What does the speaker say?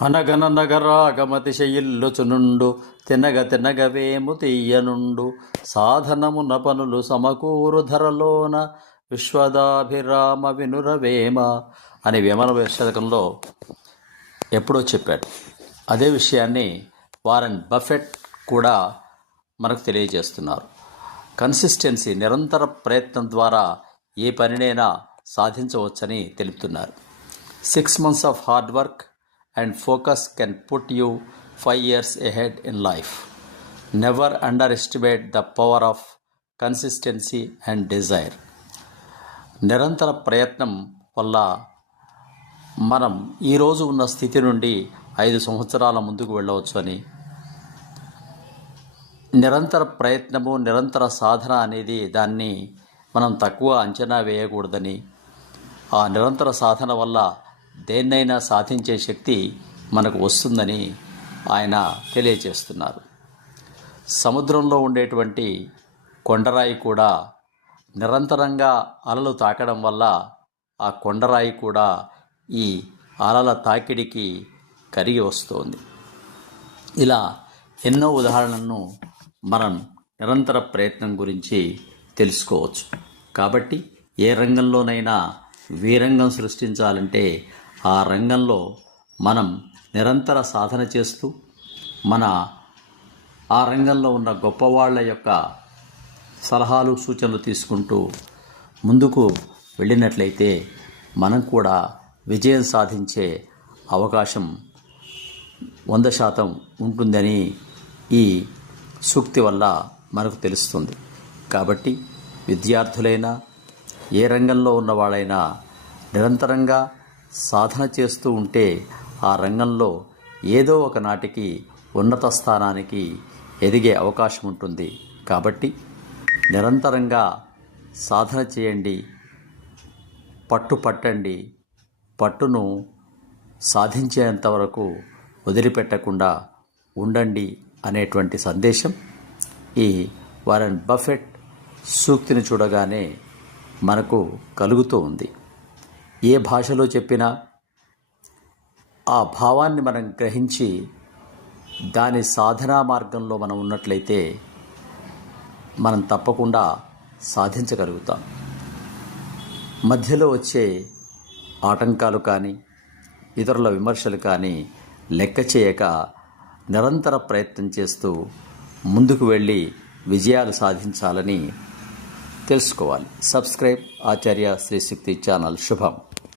అనగననగరాగమతిశయిల్లుచునుండు తినగ తినగవేము తీయనుండు సాధనమున పనులు సమకూరు ధరలోన విశ్వదాభిరామ వినురవేమ అని వేమన శతకంలో ఎప్పుడో చెప్పాడు. అదే విషయాన్ని వారన్ బఫెట్ కూడా మనకు తెలియజేస్తున్నారు. కన్సిస్టెన్సీ నిరంతర ప్రయత్నం ద్వారా ఏ పనినైనా సాధించవచ్చని తెలుపుతున్నారు. Six months of hard work and focus can put you five years ahead in life never underestimate the power of consistency and desire నిరంతర ప్రయత్నం వల్ల మనం ఈరోజు ఉన్న స్థితి నుండి ఐదు సంవత్సరాల ముందుకు వెళ్ళవచ్చు అని. నిరంతర ప్రయత్నము నిరంతర సాధన అనేది దాన్ని మనం తక్కువ అంచనా వేయకూడదని. ఆ నిరంతర సాధన వల్ల దేన్నైనా సాధించే శక్తి మనకు వస్తుందని ఆయన తెలియజేస్తున్నారు. సముద్రంలో ఉండేటువంటి కొండరాయి కూడా నిరంతరంగా అలలు తాకడం వల్ల ఆ కొండరాయి కూడా ఈ అలల తాకిడికి కరిగి వస్తోంది. ఇలా ఎన్నో ఉదాహరణలను మనం నిరంతర ప్రయత్నం గురించి తెలుసుకోవచ్చు. కాబట్టి ఏ రంగంలోనైనా వీరంగం సృష్టించాలంటే ఆ రంగంలో మనం నిరంతర సాధన చేస్తూ మన ఆ రంగంలో ఉన్న గొప్పవాళ్ళ యొక్క సలహాలు సూచనలు తీసుకుంటూ ముందుకు వెళ్ళినట్లయితే మనం కూడా విజయం సాధించే అవకాశం వంద శాతం ఉంటుందని ఈ సూక్తి వల్ల మనకు తెలుస్తుంది. కాబట్టి విద్యార్థులైనా ఏ రంగంలో ఉన్నవాళ్ళైనా నిరంతరంగా సాధన చేస్తూ ఉంటే ఆ రంగంలో ఏదో ఒక నాటికి ఉన్నత స్థానానికి ఎదిగే అవకాశం ఉంటుంది. కాబట్టి నిరంతరంగా సాధన చేయండి పట్టు పట్టండి. పట్టును సాధించేంత వరకు వదిలిపెట్టకుండా ఉండండి అనేటువంటి సందేశం. ఈ వారన్ బఫెట్ సూక్తిని చూడగానే మనకు కలుగుతూ ఉంది. ఏ భాషలో చెప్పినా ఆ భావాన్ని మనం గ్రహించి దాని సాధనా మార్గంలో మనం ఉన్నట్లయితే మనం తప్పకుండా సాధించగలుగుతాం. మధ్యలో వచ్చే ఆటంకాలు కానీ ఇతరుల విమర్శలు కానీ లెక్క చేయక నిరంతర ప్రయత్నం చేస్తూ ముందుకు వెళ్ళి విజయాలు సాధించాలని తెలుసుకోవాలి. Subscribe Acharya Shri Shakti channel. శుభం.